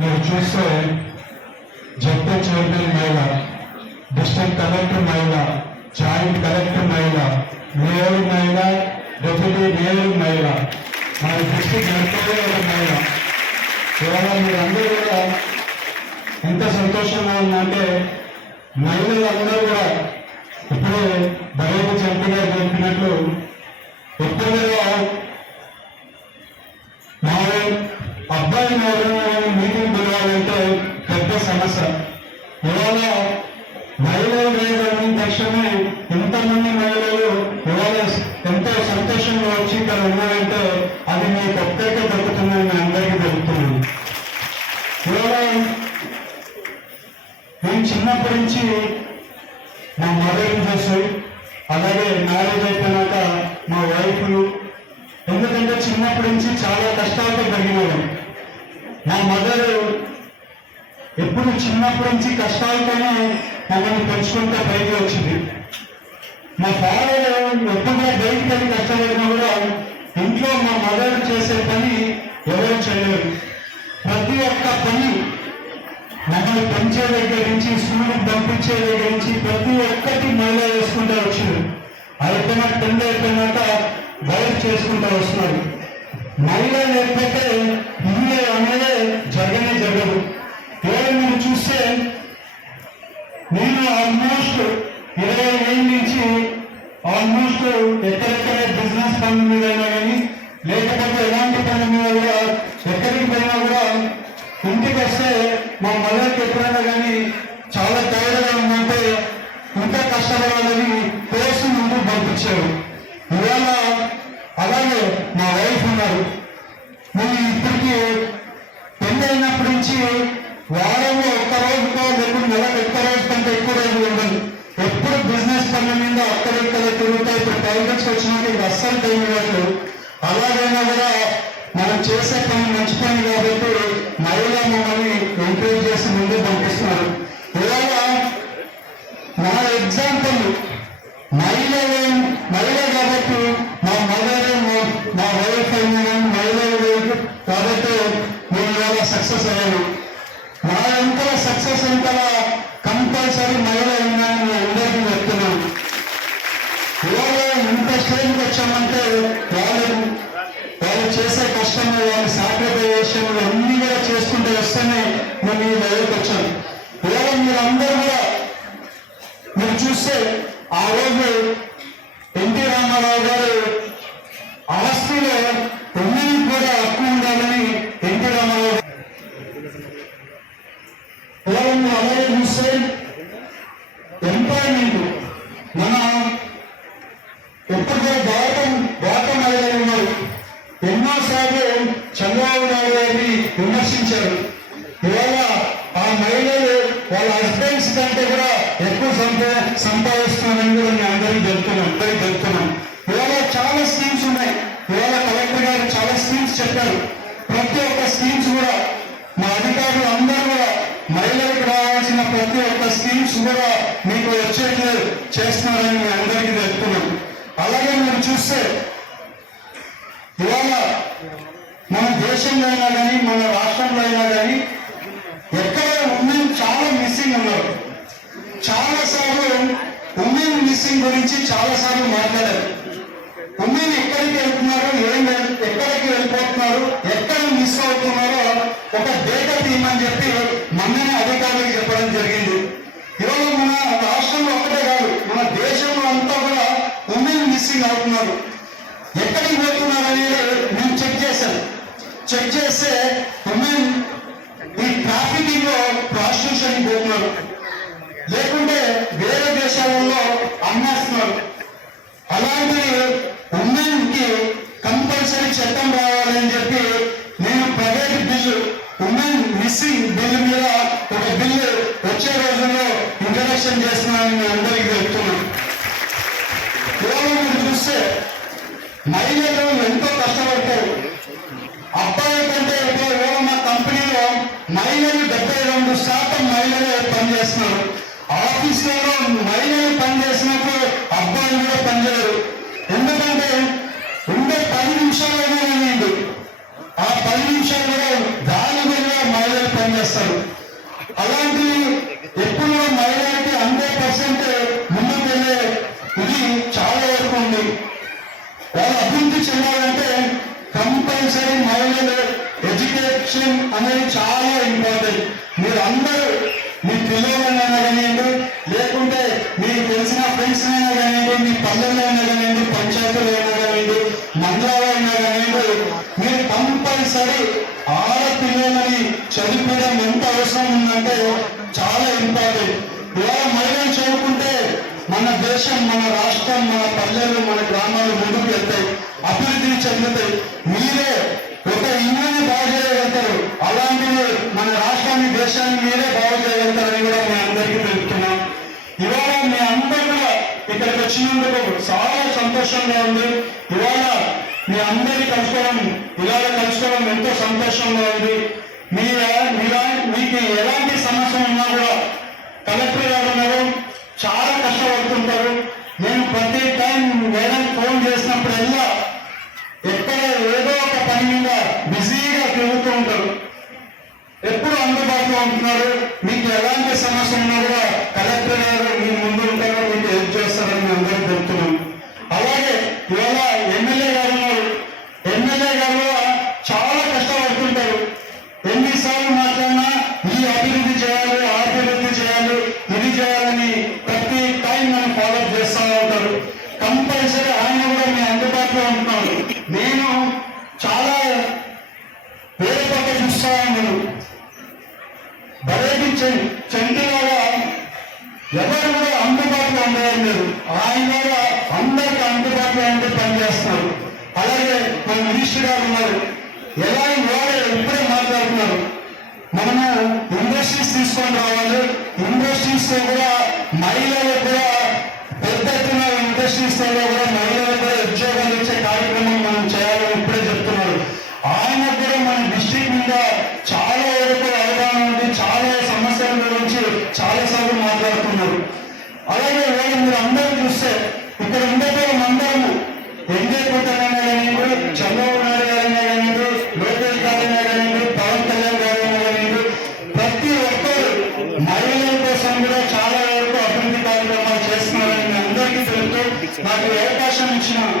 మీరు చూస్తే ZP chairman మహిళ డిస్ట్రిక్ట్ కలెక్టర్ మహిళ జాయింట్ కలెక్టర్ మహిళ మేయర్ మహిళ డెప్యూటీ మేయర్ మహిళ మన డిస్ట్రిక్ట్ జడ్పీ ఒక మహిళ. ఇవాళ మీరందరూ కూడా ఎంత సంతోషంగా ఉందంటే మహిళలందరూ కూడా ఇప్పుడే బయట జంపి చెప్పినట్లు ఎక్కువగా మా అబ్బాయి ఎవరైనా కష్టాలతో పెరిగినాను మా మదర్ ఎప్పుడు చిన్నప్పటి నుంచి కష్టాలతోనే మమ్మల్ని పెంచుకుంటే బయటకు వచ్చింది. మా ఫాదర్ ఎప్పుడుగా బయటకు వెళ్ళి కష్టపడినా కూడా ఇంట్లో మా మదర్ చేసే పని ఎవరు చేయలేరు. ప్రతి ఒక్క పని మమ్మల్ని పెంచే దగ్గర నుంచి స్కూల్కి పంపించే దగ్గర నుంచి ప్రతి ఒక్కటి మహిళ చేసుకుంటూ వచ్చింది. అయిపోయిన పెళ్ళి అయిపోయినాక బయట చేసుకుంటూ వస్తున్నారు మహిళ లేకపోతే ఇల్లు అనేది జరగనే జరగదు ఇవాళ మీరు చూస్తే నేను ఆల్మోస్ట్ ఇరవై ఏళ్ళ నుంచి ఆల్మోస్ట్ ఎక్కడెక్కడ బిజినెస్ పనుల మీద అయినా కానీ లేకపోతే ఎలాంటి పనుల మీద కూడా ఎక్కడికి పోయినా కూడా ఇంటికి వస్తే మా ఎప్పుడైనా కానీ చాలా టైర్డ్గా ఉందంటే ఇంకా కష్టపడాలని కోర్సు ముందు పంపించాడు ఇవాళ అలాగే మా వైఫ్ ఉన్నారు. నేను ఇప్పటికీ పెళ్ళి అయినప్పటి నుంచి వారంలో ఒక్క రోజుతో లేకుండా నెలకు ఒక్క రోజు కంటే ఎక్కువ రోజులు ఉండదు. ఎప్పుడు బిజినెస్ పనుల మీద అక్కడ ఇక్కడ తిరుగుతాయి ఇప్పుడు ప్రైవేట్స్ వచ్చినాక ఇది అస్సలు టైం ఇవ్వట్లేదు అలాగైనా కూడా మనం చేసే పని మంచి పని కాబట్టి మహిళ మమ్మల్ని ఎంకరేజ్ చేసి ముందే పంపిస్తున్నారు. ఇలాగా నా ఎగ్జాంపుల్ మహిళలు మహిళ కాబట్టి మా మదర్ మా వైఫ్ అయినా కానీ మహిళలు కాబట్టి మేము ఇవాళ సక్సెస్ అయ్యాను మా ఎంత సక్సెస్ ఎంతలా కంపల్సరీ మహిళ అయినాను నేను అందరికీ చెప్తున్నాను ఇలాగే ఇంత స్టేజ్కి వచ్చామంటే వాళ్ళు చేసే కష్టం వాళ్ళ సాక్రిఫైజేషన్ అన్ని కూడా చేసుకుంటూ వస్తేనే మేము ఈ దగ్గరకు వచ్చాను ఇవాళ మీరందరూ కూడా మీరు చూస్తే ఆ రోజు ఎన్టీ రామారావు గారు ఆస్తిలో ఎన్ని కూడా హక్కు ఉండాలని ఎన్టీ రామారావు గారు మీరు అలాగే చూస్తే ఎంప్లాయ్మెంట్ మన ఎప్పటికో బాటం బాటం మహిళలు ఉన్నారు ఎన్నోసార్లు చంద్రబాబు నాయుడు గారిని విమర్శించారు ఇవాళ ఆ మహిళలు వాళ్ళ హస్బెండ్స్ కంటే కూడా ఎక్కువ సంపా సంపాదిస్తున్నారని కూడా నేను అందరికీ చెప్తున్నాను అందరికీ చెప్తున్నాం ఇవాళ చాలా స్కీమ్స్ ఉన్నాయి. ఇవాళ కలెక్టర్ గారు చాలా స్కీమ్స్ చెప్పారు. ప్రతి ఒక్క స్కీమ్స్ కూడా మా అధికారులు అందరూ కూడా మహిళలకు రావాల్సిన ప్రతి ఒక్క స్కీమ్స్ కూడా మీకు వచ్చేట్లు చేస్తున్నారని మేము అందరికీ చెప్తున్నాం. అలాగే మీరు చూస్తే ఇవాళ మన దేశంలో అయినా కానీ మన రాష్ట్రంలో అయినా కానీ ఎక్కడ ఉమెన్ చాలా మిస్సింగ్ ఉన్నారు చాలా సార్లు ఉమెన్ గురించి చాలా సార్లు మాట్లాడారు. ఉమెన్ ఎక్కడికి వెళ్తున్నారు? ఏం ఎక్కడికి వెళ్ళిపోతున్నారు? ఎక్కడ మిస్ అవుతున్నారో ఒక డేటా తీయమని చెప్పి మొన్ననే అధికారులకు చెప్పడం జరిగింది. ఈరోజు మన రాష్ట్రంలో ఒక్కటే కాదు మన దేశంలో అంతా కూడా ఉమెన్ మిస్సింగ్ అవుతున్నారు. ఎక్కడికి వెళ్తున్నారు అనేది మేము చెక్ చేశాను చెక్ చేస్తే ఉమెన్ ఈ ట్రాఫికింగ్లో ప్రాస్టిట్యూషన్ పోతున్నారు. వేరే అమ్మేస్తున్నారు. అలాంటి ఉమెన్కి కంపల్సరీ చట్టం రావాలని చెప్పి నేను private bill women missing bill మీద ఒక బిల్లు వచ్చే రోజుల్లో ఇంట్రడక్షన్ చేస్తున్నానని మీ అందరికీ చెప్తున్నాను మీరు చూస్తే మహిళలు ఎంతో కష్టపడతారు. అబ్బాయి కంటే ఎక్కువ ఇవాళ మా కంపెనీలో మహిళలు డెబ్బై రెండు శాతం మహిళలే పనిచేస్తున్నారు. ఆఫీసులలో చెప్పాలంటే అభివృద్ధి కంపల్సరీ మహిళలు ఎడ్యుకేషన్ అనేది చాలా ఇంపార్టెంట్. మీరు అందరూ మీ పిల్లలైనా కానివ్వండి లేకుంటే మీకు తెలిసిన ఫ్రెండ్స్ అయినా కానివ్వండి మీ పల్లెల్లో అయినా కానివ్వండి పంచాయతీలో అయినా కానివ్వండి మండలాలు అయినా కానివ్వండి మీరు కంపల్సరీ ఆడపిల్లలని చదివించడం ఎంత అవసరం ఉందంటే చాలా ఇంపార్టెంట్. ఇలా మహిళలు చదువుకుంటే మన దేశం మన రాష్ట్రం మన పల్లెలు మన గ్రామాలు ముందుకు వెళ్తాయి. అభివృద్ధిని చెందుతాయి. మీరే ఒక ఇల్లుని బాగు చేయగలుగుతారు అలాంటివి మన రాష్ట్రాన్ని దేశాన్ని మీరే బాగు చేయగలుగుతారని కూడా మీ అందరికీ తెలుపుతున్నాం. ఇవాళ మీ అందరూ కూడా ఇక్కడికి వచ్చినందుకు చాలా సంతోషంగా ఉంది. ఇవాళ మీ అందరి కలుసుకోవడం ఇవాళ కలుసుకోవడం ఎంతో సంతోషంగా ఉంది. మీ మీలా మీకు ఎలాంటి సమస్య ఉన్నా కూడా కలెక్టర్ గారు ఉన్నారు చాలా కష్టపడుతుంటారు నేను ప్రతి టైం మేడం ఫోన్ చేసినప్పుడల్లా ఎక్కడ ఏదో ఒక పని మీద బిజీగా తిరుగుతూ ఉంటారు ఎప్పుడు ఉన్నారు. మీకు ఎలాంటి సమస్య ఉన్నా కూడా కలెక్టర్ గారు మీ ముందు ఉంటారో మీకు హెల్ప్ చేస్తారని మేము అందరూ చెప్తున్నాం. అలాగే ఇవాళ ఎమ్మెల్యే గారు ఉన్నారు. ఎమ్మెల్యే గారు చాలా కష్టపడుతుంటారు. ఎన్నిసార్లు మాట్లాడినా ఈ అభివృద్ధి చేయాలి ఆ అభివృద్ధి చేయాలి ఇది చేయాలని ప్రతి టైం మనం ఫాలో చేస్తూ ఉంటారు కంపల్సరీ ఆయన కూడా మీ అందుబాటులో ఉంటున్నారు నేను చాలా వేరే పక్క చూస్తా ఉన్నాను బరేకి చెంటిలాగా ఎవరు కూడా అందుబాటులో ఉండడం లేదు ఆయన కూడా అందరికి అందుబాటులో ఉండి పనిచేస్తున్నారు. అలాగే మన మినిస్టర్ గారు ఉన్నారు. ఎలా ఇవాళ ఇప్పుడే మాట్లాడుతున్నారు. మనము ఇండస్ట్రీస్ తీసుకొని రావాలి. ఇండస్ట్రీస్లో కూడా మహిళలు కూడా పెద్ద ఎత్తున ఇండస్ట్రీస్ కూడా మహిళలు కూడా Tchau.